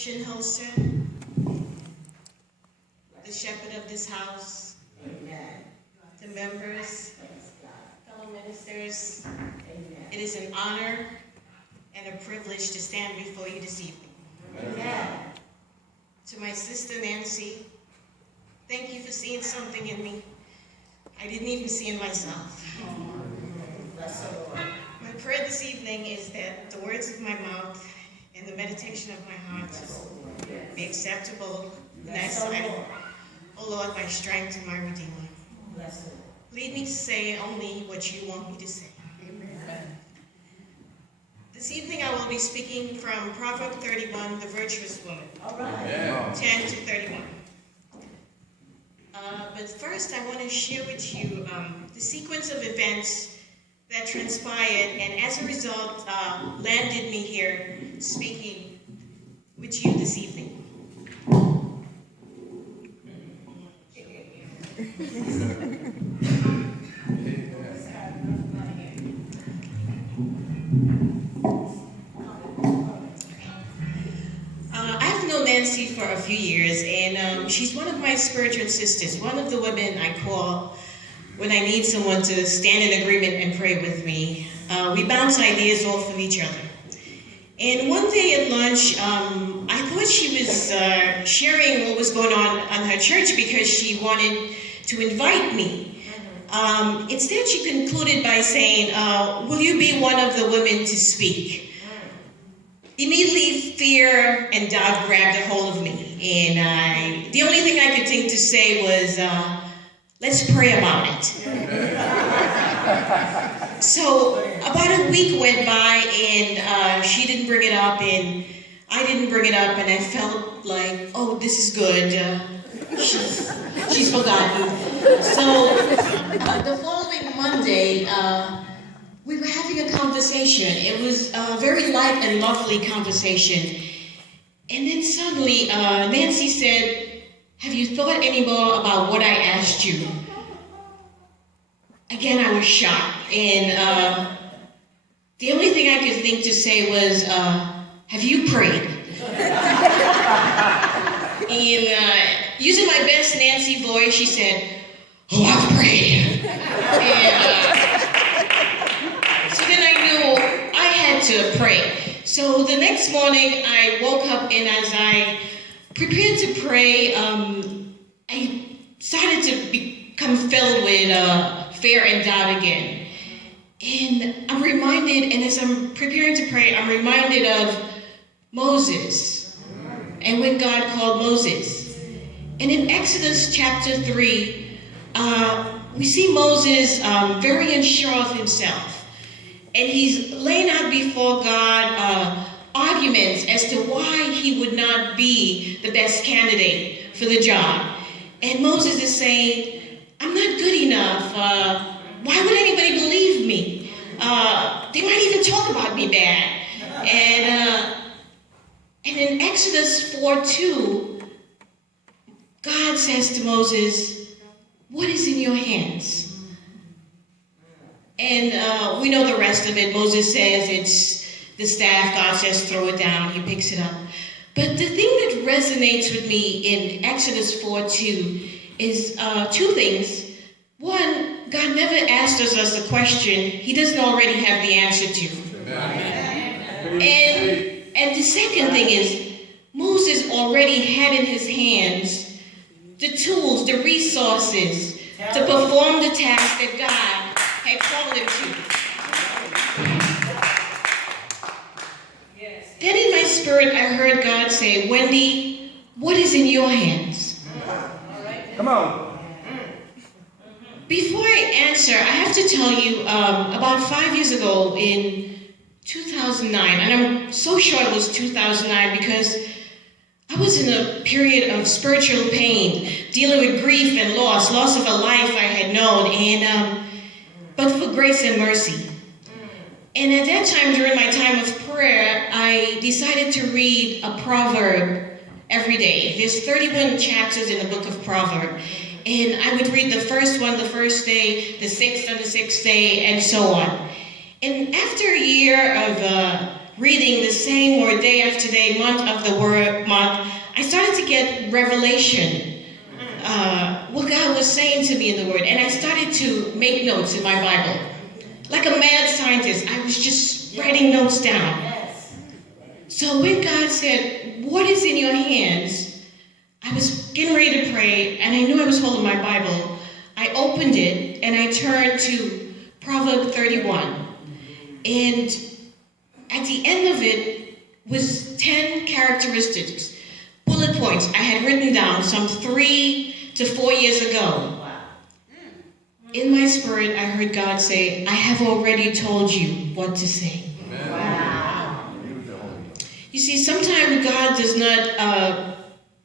Holster, the shepherd of this house, the members, fellow ministers, it is an honor and a privilege to stand before you this evening. Amen. To my sister Nancy, thank you for seeing something in me I didn't even see in myself. My prayer this evening is that the words of my mouth and the meditation of my heart be acceptable in thy sight, O Lord, my strength and my Redeemer. Lead me to say only what you want me to say. Amen. This evening I will be speaking from Proverbs 31, the virtuous woman, 10 to 31. But first I want to share with you the sequence of events that transpired and as a result landed me here speaking with you this evening. I've known Nancy for a few years, and she's one of my spiritual sisters, one of the women I call when I need someone to stand in agreement and pray with me. We bounce ideas off of each other. And one day at lunch, I thought she was sharing what was going on her church because she wanted to invite me. Instead, she concluded by saying, will you be one of the women to speak? Immediately, fear and doubt grabbed a hold of me. And the only thing I could think to say was, let's pray about it. So about a week went by and she didn't bring it up and I didn't bring it up and I felt like, oh, this is good. She's forgotten. So the following Monday, we were having a conversation. It was a very light and lovely conversation. And then suddenly Nancy said, have you thought any more about what I asked you? Again, I was shocked. And the only thing I could think to say was, have you prayed? And using my best Nancy voice, she said, oh, I've prayed. And so then I knew I had to pray. So the next morning, I woke up and as I prepared to pray, I started to become filled with fear and doubt again. And I'm reminded, and as I'm preparing to pray, I'm reminded of Moses and when God called Moses. And in Exodus chapter 3, we see Moses very unsure of himself. And he's laying out before God arguments as to why he would not be the best candidate for the job. And Moses is saying, I'm not good enough. Why would anybody believe me? They might even talk about me bad. And in Exodus 4:2, God says to Moses, what is in your hands? And we know the rest of it. Moses says it's the staff. God says throw it down. He picks it up. But the thing that resonates with me in Exodus 4:2 is two things. One, God never asks us a question He doesn't already have the answer to. And the second thing is, Moses already had in his hands the tools, the resources to perform the task that God had called him to. Then in my spirit, I heard God say, Wendy, what is in your hands? Come on. Before I answer, I have to tell you, about 5 years ago in 2009, and I'm so sure it was 2009 because I was in a period of spiritual pain, dealing with grief and loss of a life I had known, and but for grace and mercy. And at that time, during my time of prayer, I decided to read a proverb every day. There's 31 chapters in the book of Proverbs. And I would read the first one the first day, the sixth on the sixth day, and so on. And after a year of reading the same word day after day, month after month, I started to get revelation, what God was saying to me in the Word. And I started to make notes in my Bible. Like a mad scientist, I was just writing notes down. So when God said, what is in your hands? I was getting ready to pray, and I knew I was holding my Bible. I opened it, and I turned to Proverbs 31. And at the end of it was 10 characteristics, bullet points I had written down some 3 to 4 years ago. In my spirit, I heard God say, I have already told you what to say. Wow. You see, sometimes God does not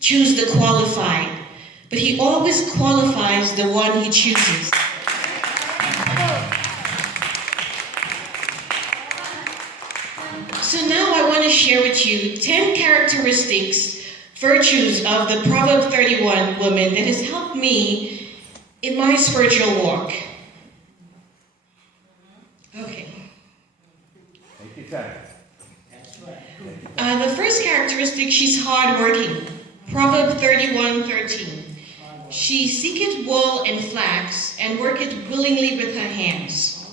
choose the qualified, but he always qualifies the one he chooses. So now I want to share with you 10 characteristics, virtues of the Proverbs 31 woman that has helped me in my spiritual walk. Okay. Take your time. The first characteristic, she's hardworking. Proverbs 31:13. She seeketh wool and flax, and worketh willingly with her hands.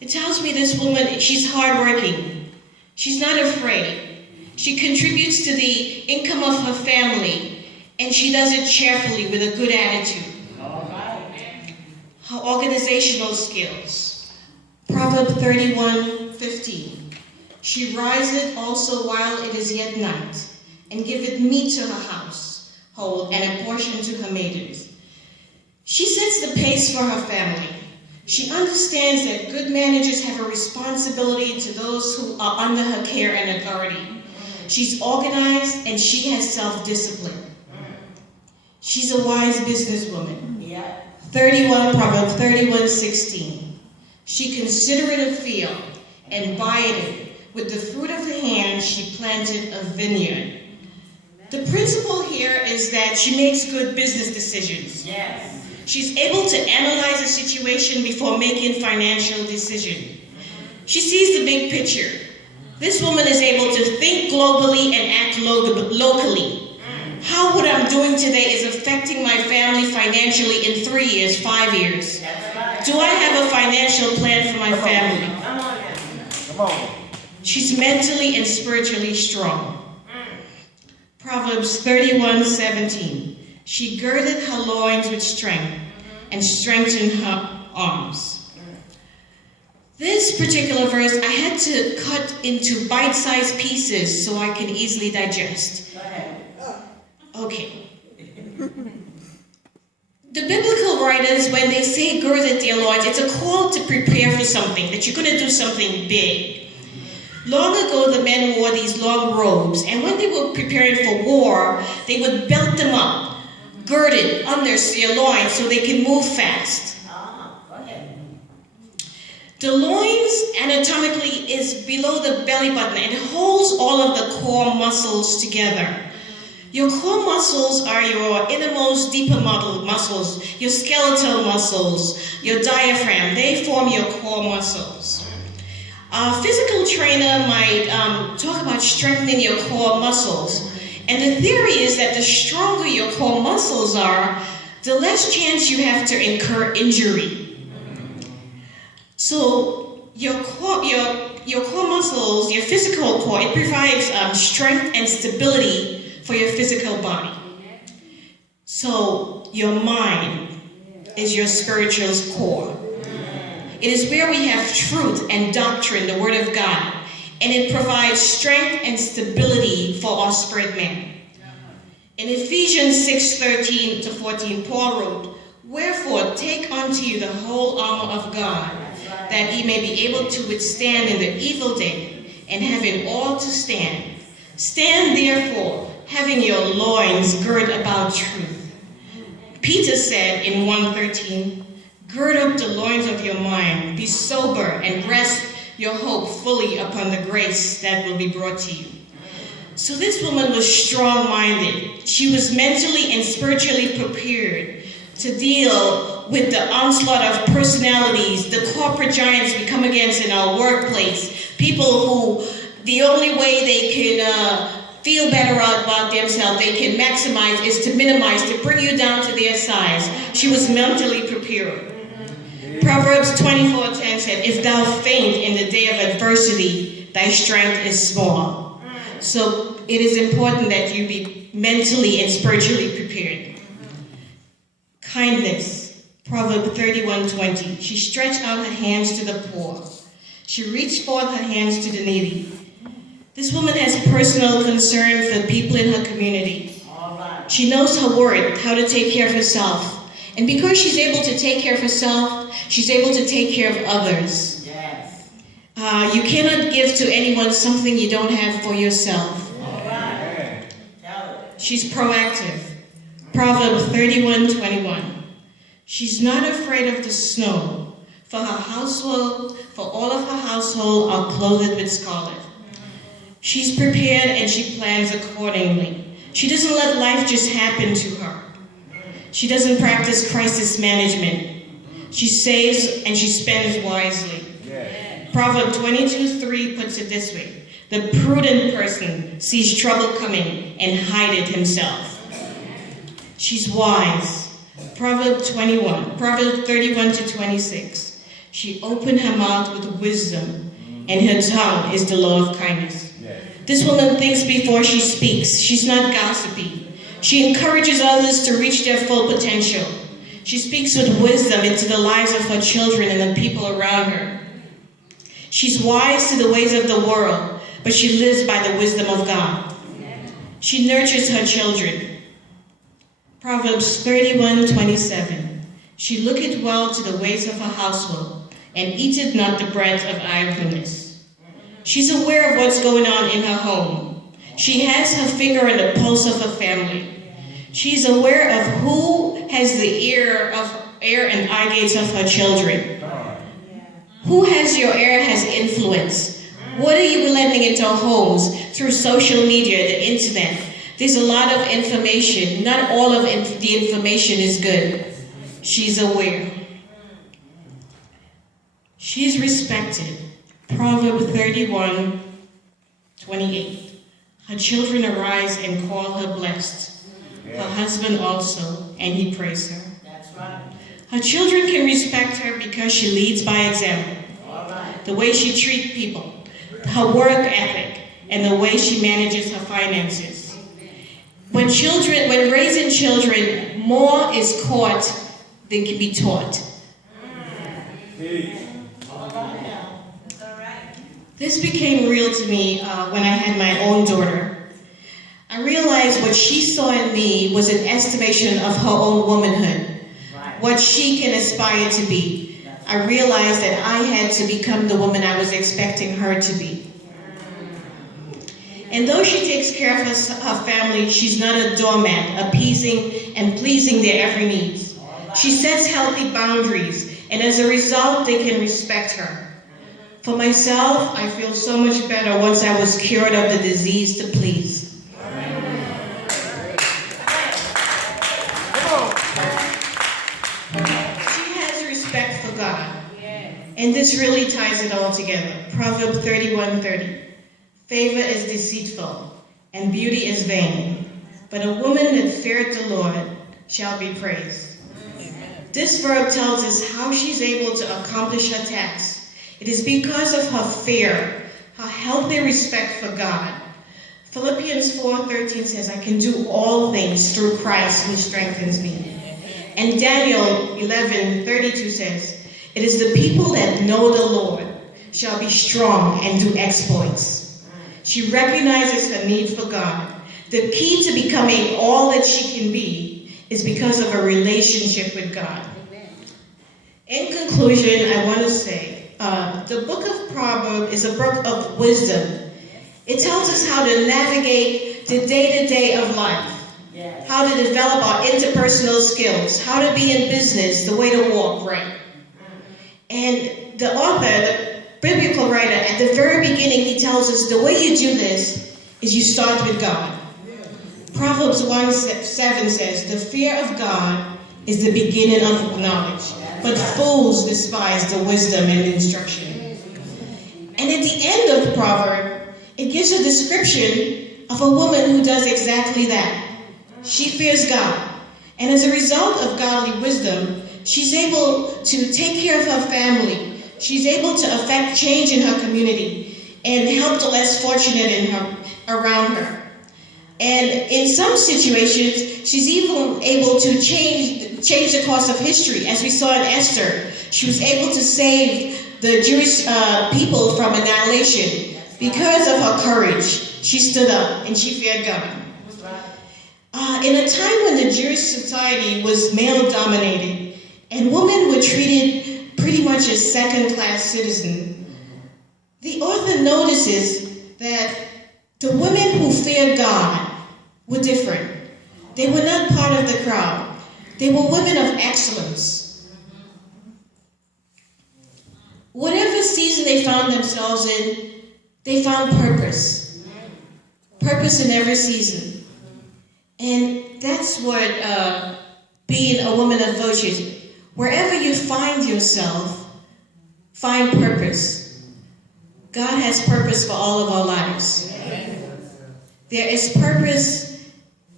It tells me this woman, she's hardworking. She's not afraid. She contributes to the income of her family, and she does it cheerfully with a good attitude. Her organizational skills. Proverbs 31:15. She riseth also while it is yet night, and giveth meat to her household, and a portion to her maidens. She sets the pace for her family. She understands that good managers have a responsibility to those who are under her care and authority. She's organized, and she has self-discipline. She's a wise businesswoman. Proverbs 31:16. She considereth a field, and buyeth it. With the fruit of the hand, she planted a vineyard. The principle here is that she makes good business decisions. Yes. She's able to analyze a situation before making financial decisions. She sees the big picture. This woman is able to think globally and act locally. How what I'm doing today is affecting my family financially in 3 years, 5 years. Do I have a financial plan for my family? Come on. She's mentally and spiritually strong. Proverbs 31:17. She girded her loins with strength and strengthened her arms. This particular verse, I had to cut into bite-sized pieces so I could easily digest. Okay. The biblical writers, when they say girded their loins, it's a call to prepare for something, that you're going to do something big. Long ago, the men wore these long robes, and when they were preparing for war, they would belt them up, girded under their loins so they could move fast. The loins anatomically is below the belly button, and it holds all of the core muscles together. Your core muscles are your innermost, deeper muscles, your skeletal muscles, your diaphragm. They form your core muscles. A physical trainer might talk about strengthening your core muscles. And the theory is that the stronger your core muscles are, the less chance you have to incur injury. So your core muscles, your physical core, it provides strength and stability for your physical body. So your mind is your spiritual core. It is where we have truth and doctrine, the Word of God, and it provides strength and stability for our spirit man. In Ephesians 6:13-14, Paul wrote, "Wherefore take unto you the whole armor of God, that ye may be able to withstand in the evil day, and having all to stand. Stand therefore, having your loins girt about truth." Peter said in 1:13, "Gird up the loins of your mind, be sober, and rest your hope fully upon the grace that will be brought to you." So this woman was strong-minded. She was mentally and spiritually prepared to deal with the onslaught of personalities, the corporate giants we come against in our workplace, people who the only way they can feel better about themselves, they can maximize, is to minimize, to bring you down to their size. She was mentally prepared. Proverbs 24:10 said, if thou faint in the day of adversity, thy strength is small. So it is important that you be mentally and spiritually prepared. Kindness, Proverbs 31:20. She stretched out her hands to the poor. She reached forth her hands to the needy. This woman has personal concern for people in her community. She knows her worth, how to take care of herself. And because she's able to take care of herself, she's able to take care of others. Yes. You cannot give to anyone something you don't have for yourself. She's proactive. Proverbs 31:21. She's not afraid of the snow, for all of her household are clothed with scarlet. She's prepared and she plans accordingly. She doesn't let life just happen to her. She doesn't practice crisis management. She saves and she spends wisely. Yes. Proverbs 22:3 puts it this way. The prudent person sees trouble coming and hideth himself. She's wise. Proverbs 31:26. She opened her mouth with wisdom, and her tongue is the law of kindness. Yes. This woman thinks before she speaks. She's not gossipy. She encourages others to reach their full potential. She speaks with wisdom into the lives of her children and the people around her. She's wise to the ways of the world, but she lives by the wisdom of God. She nurtures her children. Proverbs 31:27. She looketh well to the ways of her household, and eateth not the bread of idleness. She's aware of what's going on in her home. She has her finger on the pulse of her family. She's aware of who has the ear and eye gates of her children. Who has your ear has influence. What are you letting into homes through social media, the internet? There's a lot of information. Not all of the information is good. She's aware. She's respected. Proverbs 31:28. Her children arise and call her blessed. Her husband also, and he praise her. That's right. Her children can respect her because she leads by example. All right. The way she treats people, her work ethic, and the way she manages her finances. When raising children, more is caught than can be taught. This became real to me when I had my own daughter. I realized what she saw in me was an estimation of her own womanhood, what she can aspire to be. I realized that I had to become the woman I was expecting her to be. And though she takes care of her family, she's not a doormat, appeasing and pleasing their every needs. She sets healthy boundaries, and as a result, they can respect her. For myself, I feel so much better once I was cured of the disease to please. She has respect for God. And this really ties it all together. Proverbs 31:30. Favor is deceitful, and beauty is vain. But a woman that feareth the Lord shall be praised. This verb tells us how she's able to accomplish her task. It is because of her fear, her healthy respect for God. Philippians 4:13 says, I can do all things through Christ who strengthens me. And Daniel 11:32 says, it is the people that know the Lord shall be strong and do exploits. She recognizes her need for God. The key to becoming all that she can be is because of a relationship with God. In conclusion, I want to say, the book of Proverbs is a book of wisdom. It tells us how to navigate the day-to-day of life, how to develop our interpersonal skills, how to be in business, the way to walk right. And the author, the biblical writer, at the very beginning, he tells us the way you do this is you start with God. Proverbs 1:7 says, the fear of God is the beginning of knowledge, but fools despise the wisdom and instruction. And at the end of the proverb, is a description of a woman who does exactly that. She fears God, and as a result of godly wisdom, she's able to take care of her family. She's able to affect change in her community and help the less fortunate around her. And in some situations, she's even able to change the course of history. As we saw in Esther, she was able to save the Jewish people from annihilation. Because of her courage, she stood up and she feared God. In a time when the Jewish society was male-dominated and women were treated pretty much as second-class citizens, the author notices that the women who feared God were different. They were not part of the crowd. They were women of excellence. Whatever season they found themselves in, they found purpose. Purpose in every season. And that's what being a woman of virtue is. Wherever you find yourself, find purpose. God has purpose for all of our lives. There is purpose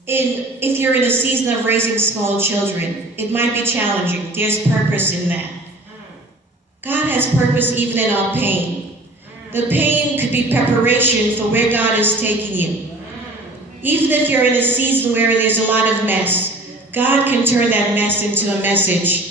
if you're in a season of raising small children. It might be challenging. There's purpose in that. God has purpose even in our pain. The pain could be preparation for where God is taking you. Even if you're in a season where there's a lot of mess, God can turn that mess into a message.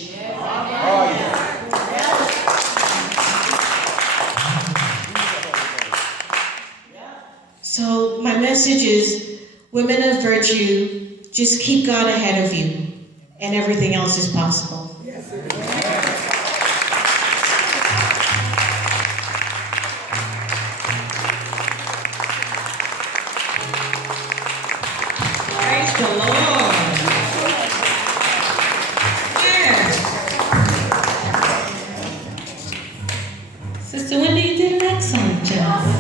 So my message is, women of virtue, just keep God ahead of you, and everything else is possible. Praise the Lord. Yeah. Sister Wendy, you did an excellent job.